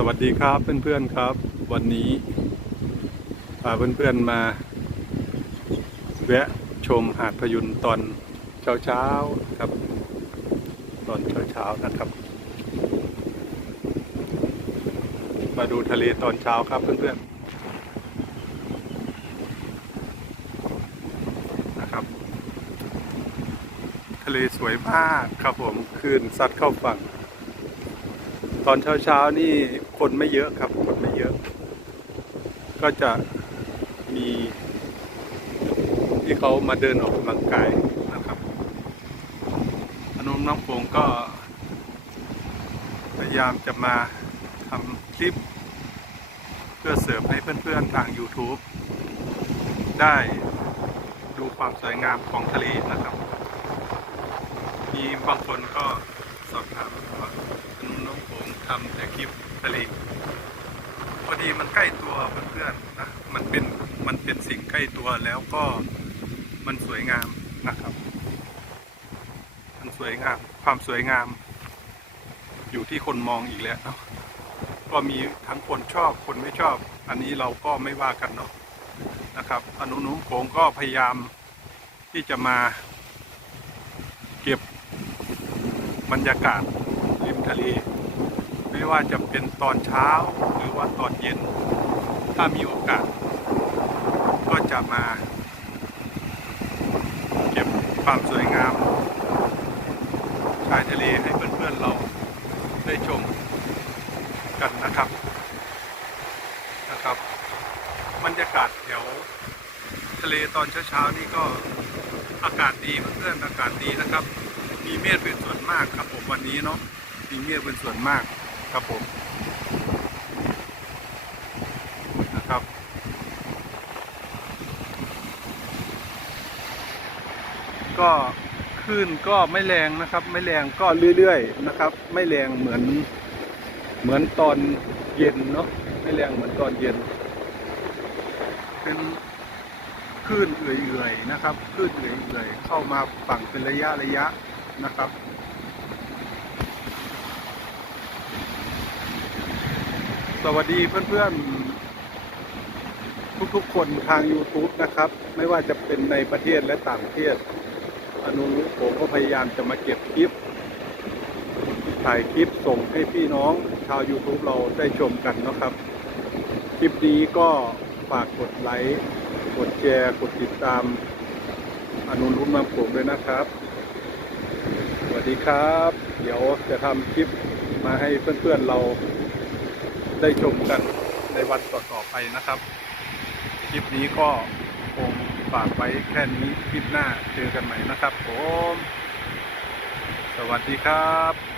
สวัสดีครับเพื่อนๆครับ วันนี้พาเพื่อนๆมา แวะชมหาดพยุนตอนเช้าๆครับ ตอนเช้าๆนะครับ มาดูทะเลตอนเช้าครับเพื่อนๆนะครับ ทะเลสวยมากครับผมคลื่นซัดเข้าฝั่ง ตอนเช้าๆนี่คนไม่เยอะครับ คนไม่เยอะ ก็จะมีที่เขามาเดินออกกำลังกายนะครับอนุมน้องโปงก็ พยายามจะมาทำคลิป เพื่อเสิร์ฟให้เพื่อนๆทาง YouTube ได้ดูความสวยงามของทะเลนะครับ มีบางคนก็สอบถามว่าน้องผม ทำแต่คลิปทะเลพอดีมันใกล้ตัวเพื่อนๆนะมันเป็นมันเป็นสิ่งใกล้ตัวแล้วก็มันสวยงามนะครับ มันสวยงาม ความสวยงาม อยู่ที่คนมองอีกแล้วนะก็มีทั้งคนชอบคนไม่ชอบ อันนี้เราก็ไม่ว่ากันเนาะนะครับอนุนุมโขงก็พยายามที่จะมาเก็บบรรยากาศริมทะเล ไม่ว่าจะเป็นตอนเช้าหรือว่าตอนเย็น ถ้ามีโอกาส ก็จะมา เก็บความสวยงาม ชายทะเลให้เพื่อนๆเราได้ชมกันนะครับนะครับบรรยากาศแถวทะเลตอนเช้าๆนี่ก็อากาศดีเพื่อนๆอากาศดีนะครับ มีเมฆเป็นส่วนมากครับผมวันนี้เนาะมีเมฆเป็นส่วนมาก ครับผมนะครับก็คลื่นก็ไม่แรงนะครับ ไม่แรงก็เรื่อยๆนะครับ ไม่แรงเหมือนเหมือนตอนเย็นเนาะไม่แรงเหมือนตอนเย็น เป็นคลื่นเอื่อยๆนะครับคลื่นเอื่อยๆเข้ามาฝั่งเป็นระยะระยะนะครับ สวัสดีเพื่อนๆ ทุกๆ คนทาง YouTube นะครับ ไม่ว่าจะเป็นในประเทศและต่างประเทศ อนุรุผมก็พยายามจะมาเก็บคลิป ถ่ายคลิปส่งให้พี่น้องชาว YouTube เราได้ชมกันนะครับ คลิปนี้ก็ฝากกดไลค์ กดแชร์ กดติดตาม อนุรุมน้ำผมด้วยนะครับ สวัสดีครับ เดี๋ยวจะทำคลิปมาให้เพื่อนๆเรา ได้ชมกันในวันต่อๆไปนะครับ คลิปนี้ก็คงฝากไว้แค่นี้คลิปหน้าเจอกันใหม่นะครับผม สวัสดีครับ